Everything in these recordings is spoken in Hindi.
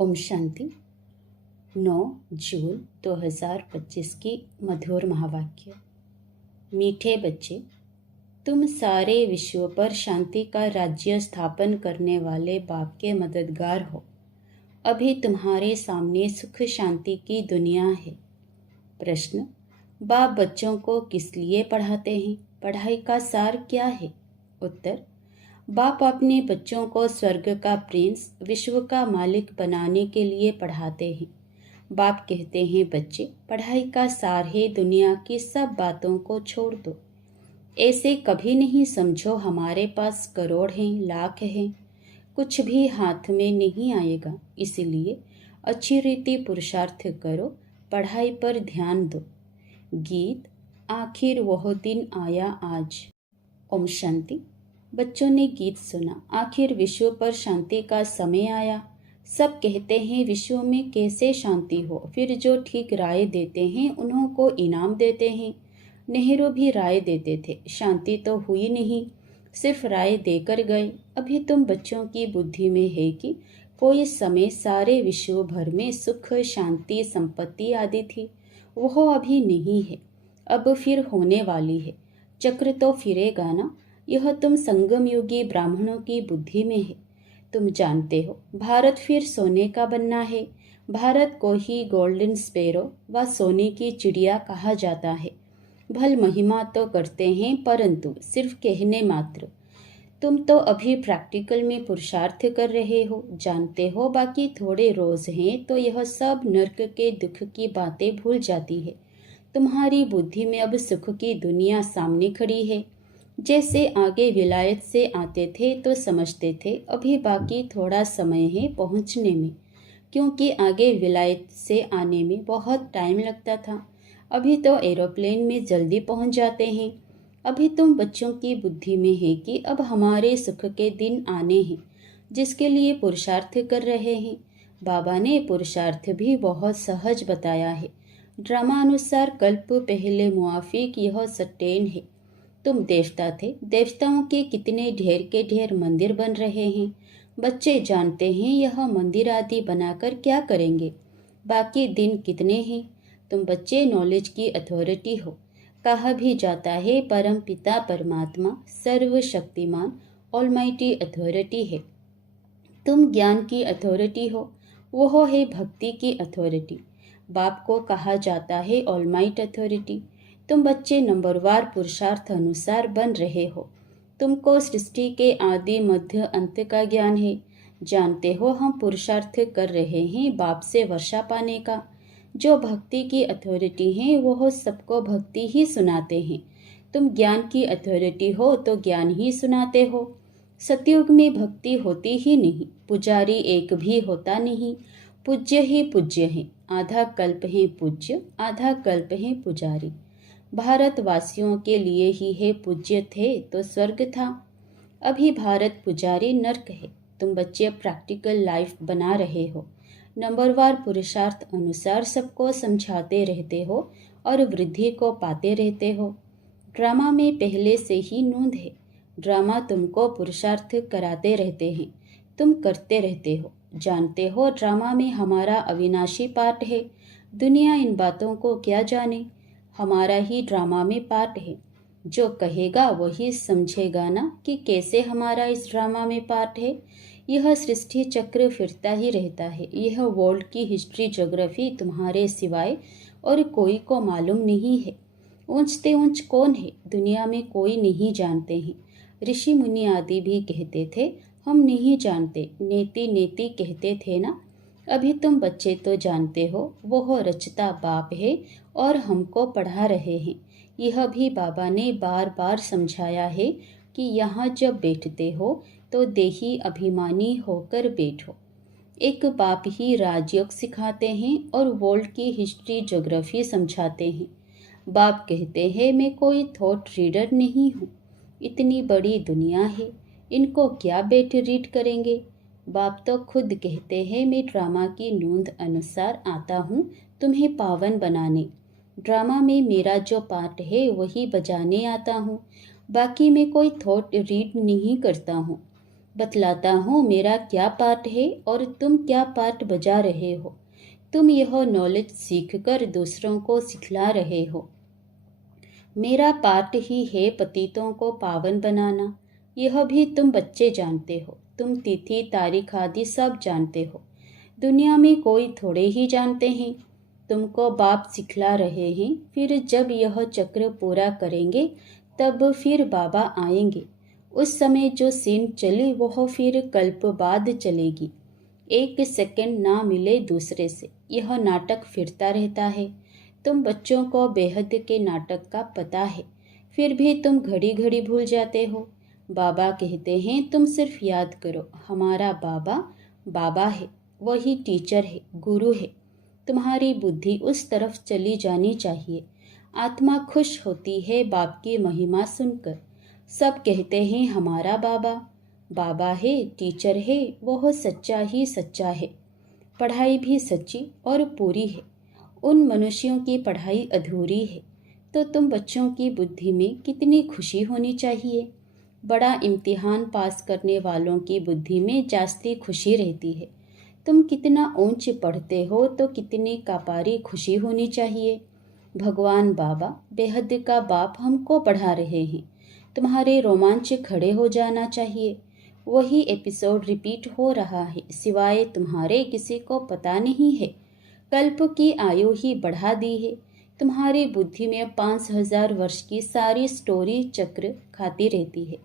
ओम शांति। 9 जून 2025 की मधुर महावाक्य। मीठे बच्चे, तुम सारे विश्व पर शांति का राज्य स्थापन करने वाले बाप के मददगार हो। अभी तुम्हारे सामने सुख शांति की दुनिया है। प्रश्न: बाप बच्चों को किस लिए पढ़ाते हैं? पढ़ाई का सार क्या है? उत्तर: बाप अपने बच्चों को स्वर्ग का प्रिंस, विश्व का मालिक बनाने के लिए पढ़ाते हैं। बाप कहते हैं, बच्चे, पढ़ाई का सार है दुनिया की सब बातों को छोड़ दो। ऐसे कभी नहीं समझो हमारे पास करोड़ हैं, लाख हैं, कुछ भी हाथ में नहीं आएगा। इसलिए अच्छी रीति पुरुषार्थ करो, पढ़ाई पर ध्यान दो। गीत: आखिर वह दिन आया आज। ओम शांति। बच्चों ने गीत सुना, आखिर विश्व पर शांति का समय आया। सब कहते हैं विश्व में कैसे शांति हो, फिर जो ठीक राय देते हैं उन्हों को इनाम देते हैं। नेहरू भी राय देते थे, शांति तो हुई नहीं, सिर्फ राय देकर गए। अभी तुम बच्चों की बुद्धि में है कि कोई समय सारे विश्व भर में सुख, शांति, संपत्ति आदि थी, वह अभी नहीं है, अब फिर होने वाली है। चक्र तो फिरेगा ना, यह तुम संगम युगी ब्राह्मणों की बुद्धि में है। तुम जानते हो भारत फिर सोने का बनना है। भारत को ही गोल्डन स्पैरो व सोने की चिड़िया कहा जाता है। भल महिमा तो करते हैं, परंतु सिर्फ कहने मात्र। तुम तो अभी प्रैक्टिकल में पुरुषार्थ कर रहे हो, जानते हो बाकी थोड़े रोज हैं तो यह सब नर्क के दुख की बातें भूल जाती है। तुम्हारी बुद्धि में अब सुख की दुनिया सामने खड़ी है। जैसे आगे विलायत से आते थे तो समझते थे अभी बाकी थोड़ा समय है पहुंचने में, क्योंकि आगे विलायत से आने में बहुत टाइम लगता था। अभी तो एरोप्लेन में जल्दी पहुंच जाते हैं। अभी तुम बच्चों की बुद्धि में है कि अब हमारे सुख के दिन आने हैं, जिसके लिए पुरुषार्थ कर रहे हैं। बाबा ने पुरुषार्थ भी बहुत सहज बताया है। ड्रामा अनुसार कल्प पहले मुआफिक यह सटेन है। तुम देवता थे, देवताओं के कितने ढेर के ढेर मंदिर बन रहे हैं। बच्चे जानते हैं यह मंदिर आदि बनाकर क्या करेंगे। बाकी दिन कितने हैं। तुम बच्चे नॉलेज की अथॉरिटी हो। कहा भी जाता है परम पिता परमात्मा सर्वशक्तिमान ऑलमाइटी अथॉरिटी है। तुम ज्ञान की अथॉरिटी हो, वह है भक्ति की अथॉरिटी। बाप को कहा जाता है ऑलमाइट अथॉरिटी। तुम बच्चे नंबरवार पुरुषार्थ अनुसार बन रहे हो। तुमको सृष्टि के आदि मध्य अंत का ज्ञान है। जानते हो हम पुरुषार्थ कर रहे हैं बाप से वर्षा पाने का। जो भक्ति की अथॉरिटी है वह सबको भक्ति ही सुनाते हैं। तुम ज्ञान की अथॉरिटी हो तो ज्ञान ही सुनाते हो। सतयुग में भक्ति होती ही नहीं, पुजारी एक भी होता नहीं, पूज्य ही पूज्य है। आधा कल्प है पूज्य, आधा कल्प है पुजारी। भारतवासियों के लिए ही है पूज्य थे तो स्वर्ग था। अभी भारत पुजारी नर्क है। तुम बच्चे प्रैक्टिकल लाइफ बना रहे हो। नंबरवार पुरुषार्थ अनुसार सबको समझाते रहते हो और वृद्धि को पाते रहते हो। ड्रामा में पहले से ही नूंद है। ड्रामा तुमको पुरुषार्थ कराते रहते हैं, तुम करते रहते हो। जानते हो ड्रामा में हमारा अविनाशी पार्ट है। दुनिया इन बातों को क्या जाने, हमारा ही ड्रामा में पार्ट है। जो कहेगा वही समझेगा ना कि कैसे हमारा इस ड्रामा में पार्ट है। यह सृष्टि चक्र फिरता ही रहता है। यह वर्ल्ड की हिस्ट्री ज्योग्राफी तुम्हारे सिवाय और कोई को मालूम नहीं है। ऊंचते ऊंच कौन है दुनिया में कोई नहीं जानते हैं। ऋषि मुनि आदि भी कहते थे हम नहीं जानते, नेति नेति कहते थे ना। अभी तुम बच्चे तो जानते हो वह रचता बाप है और हमको पढ़ा रहे हैं। यह भी बाबा ने बार बार समझाया है कि यहाँ जब बैठते हो तो देही अभिमानी होकर बैठो। एक बाप ही राजयोग सिखाते हैं और वर्ल्ड की हिस्ट्री ज्योग्राफी समझाते हैं। बाप कहते हैं मैं कोई थॉट रीडर नहीं हूँ। इतनी बड़ी दुनिया है, इनको क्या बैठ रीड करेंगे। बाप तो खुद कहते हैं मैं ड्रामा की नूंद अनुसार आता हूँ तुम्हें पावन बनाने। ड्रामा में मेरा जो पार्ट है वही बजाने आता हूँ, बाकी मैं कोई थॉट रीड नहीं करता हूँ। बतलाता हूँ मेरा क्या पार्ट है और तुम क्या पार्ट बजा रहे हो। तुम यह नॉलेज सीखकर दूसरों को सिखला रहे हो। मेरा पार्ट ही है पतितों को पावन बनाना। यह भी तुम बच्चे जानते हो। तुम तिथि तारीख आदि सब जानते हो। दुनिया में कोई थोड़े ही जानते हैं। तुमको बाप सिखला रहे हैं। फिर जब यह चक्र पूरा करेंगे तब फिर बाबा आएंगे। उस समय जो सीन चली वह फिर कल्प बाद चलेगी। एक सेकंड ना मिले दूसरे से। यह नाटक फिरता रहता है। तुम बच्चों को बेहद के नाटक का पता है, फिर भी तुम घड़ी घड़ी भूल जाते हो। बाबा कहते हैं तुम सिर्फ याद करो, हमारा बाबा बाबा है, वही टीचर है, गुरु है। तुम्हारी बुद्धि उस तरफ चली जानी चाहिए। आत्मा खुश होती है बाप की महिमा सुनकर। सब कहते हैं हमारा बाबा बाबा है, टीचर है, वह सच्चा ही सच्चा है। पढ़ाई भी सच्ची और पूरी है। उन मनुष्यों की पढ़ाई अधूरी है तो तुम बच्चों की बुद्धि में कितनी खुशी होनी चाहिए। बड़ा इम्तिहान पास करने वालों की बुद्धि में जास्ती खुशी रहती है। तुम कितना ऊंच पढ़ते हो तो कितनी कापारी खुशी होनी चाहिए। भगवान बाबा बेहद का बाप हमको पढ़ा रहे हैं। तुम्हारे रोमांच खड़े हो जाना चाहिए। वही एपिसोड रिपीट हो रहा है, सिवाय तुम्हारे किसी को पता नहीं है। कल्प की आयु ही बढ़ा दी है। तुम्हारी बुद्धि में 5000 वर्ष की सारी स्टोरी चक्र खाती रहती है,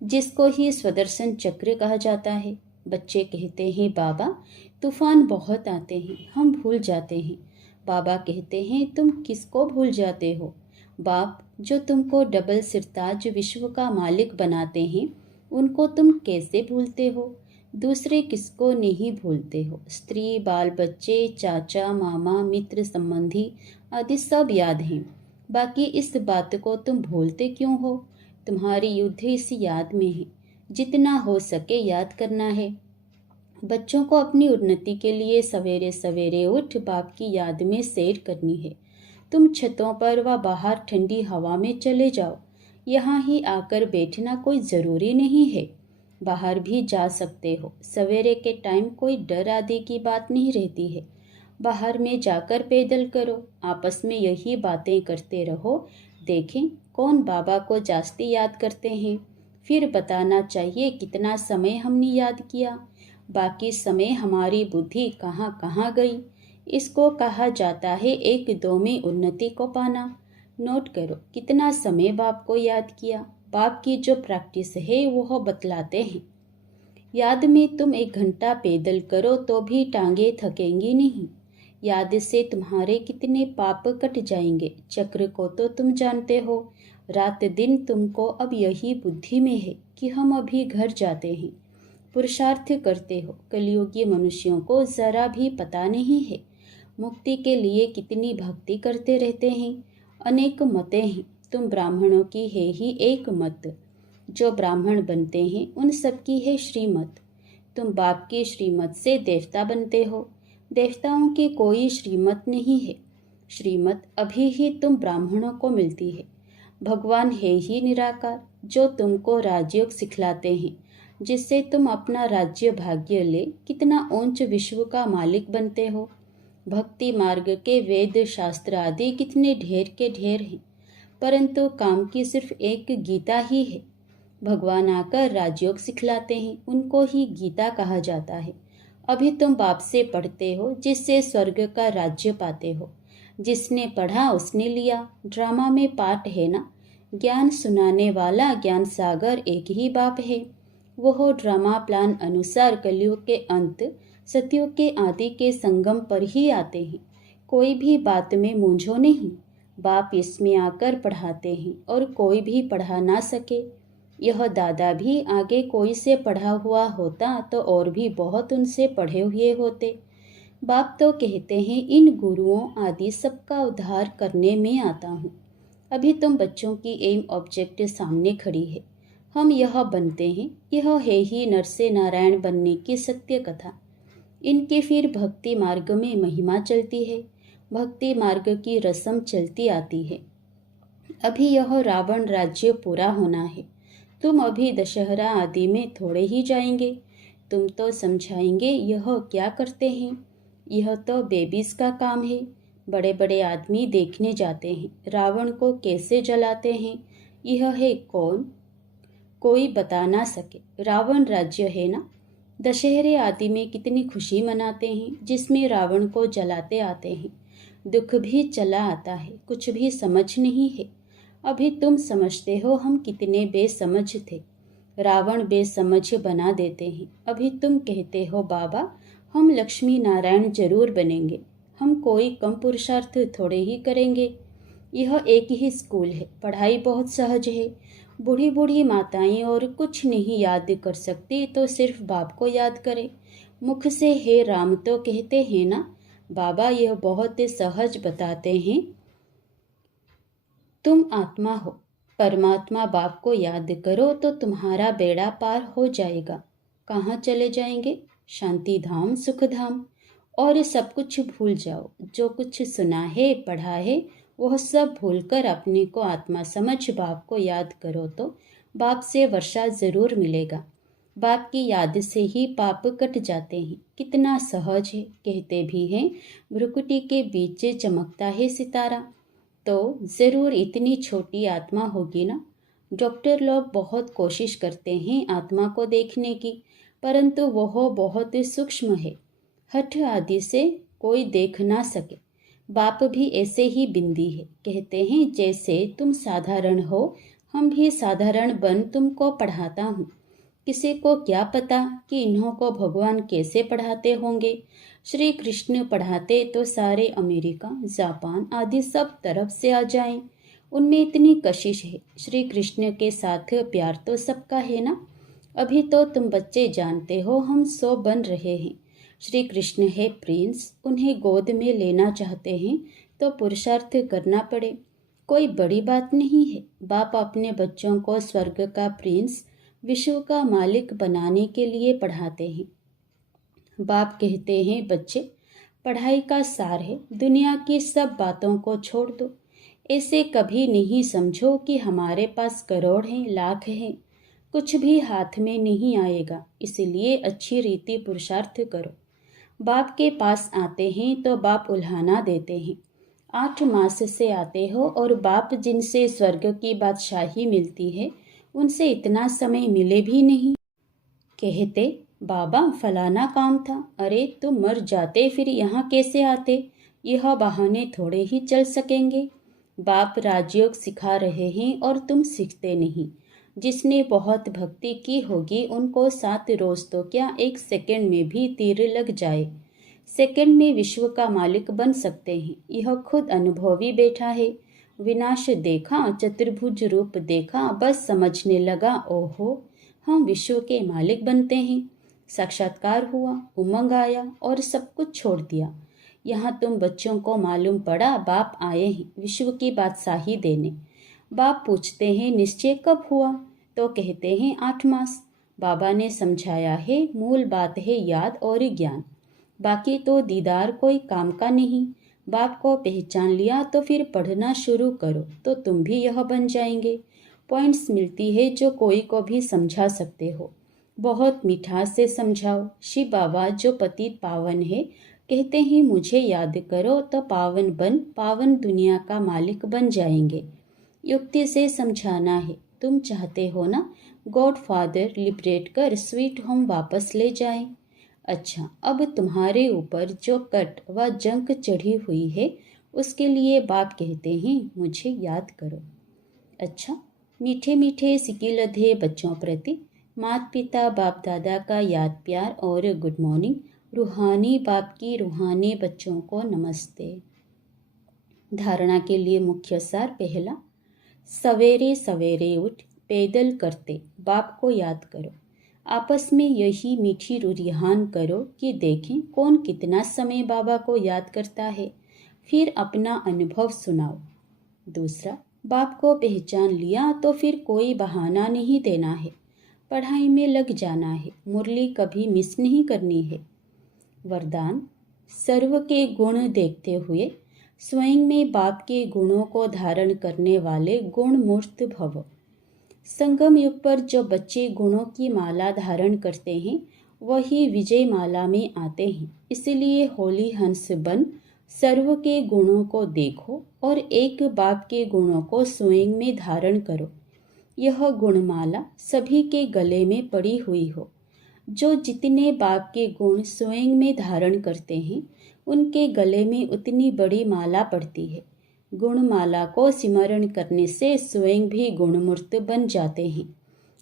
जिसको ही स्वदर्शन चक्र कहा जाता है। बच्चे कहते हैं बाबा तूफान बहुत आते हैं, हम भूल जाते हैं। बाबा कहते हैं तुम किसको भूल जाते हो। बाप जो तुमको डबल सिरताज विश्व का मालिक बनाते हैं, उनको तुम कैसे भूलते हो। दूसरे किसको नहीं भूलते हो। स्त्री, बाल बच्चे, चाचा, मामा, मित्र, संबंधी आदि सब याद हैं। बाकी इस बात को तुम भूलते क्यों हो। तुम्हारी युद्ध इस याद में है। जितना हो सके याद करना है। बच्चों को अपनी उन्नति के लिए सवेरे सवेरे उठ बाप की याद में सैर करनी है। तुम छतों पर व बाहर ठंडी हवा में चले जाओ। यहाँ ही आकर बैठना कोई ज़रूरी नहीं है। बाहर भी जा सकते हो। सवेरे के टाइम कोई डर आदि की बात नहीं रहती है। बाहर में जाकर पैदल करो। आपस में यही बातें करते रहो। देखें कौन बाबा को जास्ती याद करते हैं। फिर बताना चाहिए कितना समय हमने याद किया। बाकी समय हमारी बुद्धि कहाँ कहाँ गई। इसको कहा जाता है एक दो में उन्नति को पाना। नोट करो कितना समय बाप को याद किया। बाप की जो प्रैक्टिस है वह बतलाते हैं। याद में तुम 1 घंटा पैदल करो तो भी टांगे थकेंगी नहीं। याद से तुम्हारे कितने पाप कट जाएंगे। चक्र को तो तुम जानते हो। रात दिन तुमको अब यही बुद्धि में है कि हम अभी घर जाते हैं। पुरुषार्थ करते हो। कलियुगी मनुष्यों को जरा भी पता नहीं है। मुक्ति के लिए कितनी भक्ति करते रहते हैं। अनेक मतें हैं। तुम ब्राह्मणों की है ही एक मत। जो ब्राह्मण बनते हैं उन सबकी है श्रीमत। तुम बाप की श्रीमत से देवता बनते हो। देवताओं की कोई श्रीमत नहीं है। श्रीमत अभी ही तुम ब्राह्मणों को मिलती है। भगवान है ही निराकार जो तुमको राजयोग सिखलाते हैं, जिससे तुम अपना राज्य भाग्य ले कितना ऊंच विश्व का मालिक बनते हो। भक्ति मार्ग के वेद शास्त्र आदि कितने ढेर के ढेर हैं, परंतु काम की सिर्फ एक गीता ही है। भगवान आकर राजयोग सिखलाते हैं, उनको ही गीता कहा जाता है। अभी तुम बाप से पढ़ते हो, जिससे स्वर्ग का राज्य पाते हो। जिसने पढ़ा उसने लिया। ड्रामा में पार्ट है ना। ज्ञान सुनाने वाला ज्ञान सागर एक ही बाप है। वह ड्रामा प्लान अनुसार कलयुग के अंत सतयुग के आदि के संगम पर ही आते हैं। कोई भी बात में मूंझो नहीं। बाप इसमें आकर पढ़ाते हैं और कोई भी पढ़ा ना सके। यह दादा भी आगे कोई से पढ़ा हुआ होता तो और भी बहुत उनसे पढ़े हुए होते। बाप तो कहते हैं इन गुरुओं आदि सबका उद्धार करने में आता हूँ। अभी तुम बच्चों की एम ऑब्जेक्ट सामने खड़ी है। हम यह बनते हैं। यह है ही नर से नारायण बनने की सत्य कथा। इनके फिर भक्ति मार्ग में महिमा चलती है। भक्ति मार्ग की रस्म चलती आती है। अभी यह रावण राज्य पूरा होना है। तुम अभी दशहरा आदि में थोड़े ही जाएंगे। तुम तो समझाएंगे यह क्या करते हैं। यह तो बेबीज का काम है। बड़े बड़े आदमी देखने जाते हैं रावण को कैसे जलाते हैं। यह है कौन, कोई बता ना सके। रावण राज्य है ना। दशहरे आदि में कितनी खुशी मनाते हैं, जिसमें रावण को जलाते आते हैं। दुख भी चला आता है, कुछ भी समझ नहीं है। अभी तुम समझते हो हम कितने बेसमझ थे। रावण बेसमझ बना देते हैं। अभी तुम कहते हो बाबा हम लक्ष्मी नारायण जरूर बनेंगे। हम कोई कम पुरुषार्थ थोड़े ही करेंगे। यह एक ही स्कूल है, पढ़ाई बहुत सहज है। बूढ़ी बूढ़ी माताएं और कुछ नहीं याद कर सकती तो सिर्फ बाप को याद करे। मुख से हे राम तो कहते हैं ना। बाबा यह बहुत सहज बताते हैं। तुम आत्मा हो, परमात्मा बाप को याद करो तो तुम्हारा बेड़ा पार हो जाएगा। कहाँ चले जाएंगे? शांति धाम, सुख धाम। और सब कुछ भूल जाओ। जो कुछ सुना है, पढ़ा है, वह सब भूलकर अपने को आत्मा समझ बाप को याद करो तो बाप से वर्षा जरूर मिलेगा। बाप की याद से ही पाप कट जाते हैं। कितना सहज है। कहते भी हैं भ्रुकुटी के बीच चमकता है सितारा। तो ज़रूर इतनी छोटी आत्मा होगी ना। डॉक्टर लोग बहुत कोशिश करते हैं आत्मा को देखने की, परंतु वह बहुत सूक्ष्म है। हठ आदि से कोई देख ना सके। बाप भी ऐसे ही बिंदी है। कहते हैं जैसे तुम साधारण हो, हम भी साधारण बन तुमको पढ़ाता हूँ। किसी को क्या पता कि इन्हों को भगवान कैसे पढ़ाते होंगे। श्री कृष्ण पढ़ाते तो सारे अमेरिका, जापान आदि सब तरफ से आ जाएं। उनमें इतनी कशिश है। श्री कृष्ण के साथ प्यार तो सबका है ना। अभी तो तुम बच्चे जानते हो हम 100 बन रहे हैं। श्री कृष्ण है प्रिंस, उन्हें गोद में लेना चाहते हैं तो पुरुषार्थ करना पड़े। कोई बड़ी बात नहीं है। बाप अपने बच्चों को स्वर्ग का प्रिंस, विश्व का मालिक बनाने के लिए पढ़ाते हैं। बाप कहते हैं बच्चे, पढ़ाई का सार है दुनिया की सब बातों को छोड़ दो। ऐसे कभी नहीं समझो कि हमारे पास करोड़ हैं, लाख हैं। कुछ भी हाथ में नहीं आएगा। इसलिए अच्छी रीति पुरुषार्थ करो। बाप के पास आते हैं तो बाप उल्हाना देते हैं। 8 मास से आते हो और बाप जिनसे स्वर्ग की बादशाही मिलती है उनसे इतना समय मिले भी नहीं। कहते बाबा फलाना काम था। अरे तुम मर जाते फिर यहाँ कैसे आते। यह बहाने थोड़े ही चल सकेंगे। बाप राजयोग सिखा रहे हैं और तुम सीखते नहीं। जिसने बहुत भक्ति की होगी उनको 7 रोज तो क्या 1 सेकंड में भी तीर लग जाए। सेकंड में विश्व का मालिक बन सकते हैं। यह खुद अनुभवी बैठा है। विनाश देखा, चतुर्भुज रूप देखा, बस समझने लगा ओहो हम विश्व के मालिक बनते हैं। साक्षात्कार हुआ, उमंग आया और सब कुछ छोड़ दिया। यहाँ तुम बच्चों को मालूम पड़ा बाप आए हैं विश्व की बादशाही देने। बाप पूछते हैं निश्चय कब हुआ तो कहते हैं 8 मास। बाबा ने समझाया है मूल बात है याद और ज्ञान, बाकी तो दीदार कोई काम का नहीं। बाप को पहचान लिया तो फिर पढ़ना शुरू करो तो तुम भी यह बन जाएंगे। पॉइंट्स मिलती है जो कोई को भी समझा सकते हो। बहुत मिठास से समझाओ। शिव बाबा जो पतित पावन है कहते हैं मुझे याद करो तो पावन बन पावन दुनिया का मालिक बन जाएंगे। युक्ति से समझाना है। तुम चाहते हो ना गॉड फादर लिबरेट कर स्वीट होम वापस ले जाएं। अच्छा अब तुम्हारे ऊपर जो कट व जंक चढ़ी हुई है उसके लिए बाप कहते हैं मुझे याद करो। अच्छा मीठे मीठे सिकिलधे बच्चों प्रति माता पिता बाप दादा का याद प्यार और गुड मॉर्निंग। रूहानी बाप की रूहानी बच्चों को नमस्ते। धारणा के लिए मुख्य सार पहला, सवेरे सवेरे उठ पैदल करते बाप को याद करो। आपस में यही मीठी रुझान करो कि देखें कौन कितना समय बाबा को याद करता है। फिर अपना अनुभव सुनाओ। दूसरा, बाप को पहचान लिया तो फिर कोई बहाना नहीं देना है। पढ़ाई में लग जाना है। मुरली कभी मिस नहीं करनी है। वरदान, सर्व के गुण देखते हुए स्वयं में बाप के गुणों को धारण करने वाले गुण मूर्त भव। संगम युग पर जो बच्चे गुणों की माला धारण करते हैं वही विजय माला में आते हैं। इसलिए होली हंस बन सर्व के गुणों को देखो और एक बाप के गुणों को स्वयं में धारण करो। यह गुणमाला सभी के गले में पड़ी हुई हो। जो जितने बाप के गुण स्वयं में धारण करते हैं उनके गले में उतनी बड़ी माला पड़ती है। गुणमाला को सिमरण करने से स्वयं भी गुणमूर्त बन जाते हैं।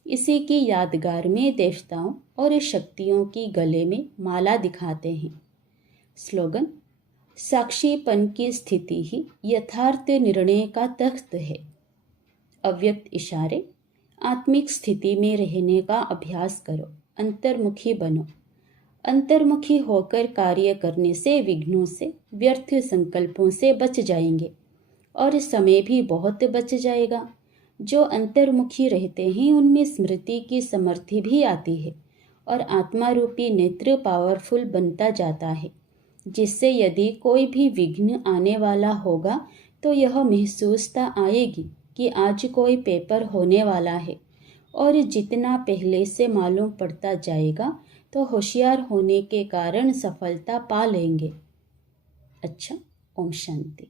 इसी की यादगार में देवताओं और शक्तियों की गले में माला दिखाते हैं। स्लोगन: साक्षीपन की स्थिति ही यथार्थ निर्णय का तख्त है। अव्यक्त इशारे: आत्मिक स्थिति में रहने का अभ्यास करो, अंतर्मुखी बनो। अंतर्मुखी होकर कार्य करने से विघ्नों से, व्यर्थ संकल्पों से बच जाएंगे और समय भी बहुत बच जाएगा। जो अंतर्मुखी रहते हैं उनमें स्मृति की समर्थि भी आती है और आत्मा रूपी नेत्र पावरफुल बनता जाता है, जिससे यदि कोई भी विघ्न आने वाला होगा तो यह महसूसता आएगी कि आज कोई पेपर होने वाला है, और जितना पहले से मालूम पड़ता जाएगा तो होशियार होने के कारण सफलता पा लेंगे। अच्छा, ओम शांति।